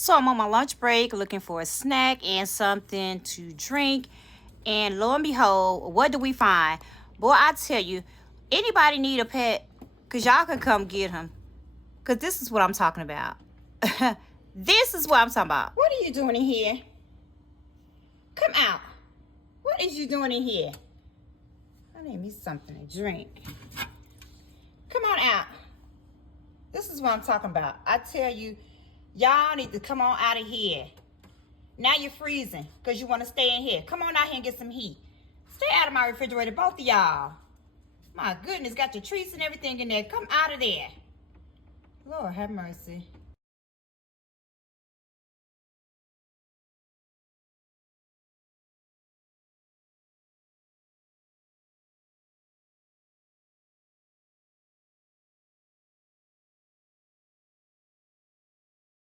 So I'm on my lunch break looking for a snack and something to drink. And lo and behold, what do we find? Boy, I tell you, anybody need a pet? Because y'all can come get him. Because this is what I'm talking about. This is what I'm talking about. What are you doing in here? Come out. What is you doing in here? I need me something to drink. Come on out. This is what I'm talking about. I tell you, y'all need to come on out of here. Now you're freezing because you want to stay in here. Come on out here and get some heat. Stay out of my refrigerator, both of y'all. My goodness, got your treats and everything in there. Come out of there. Lord have mercy.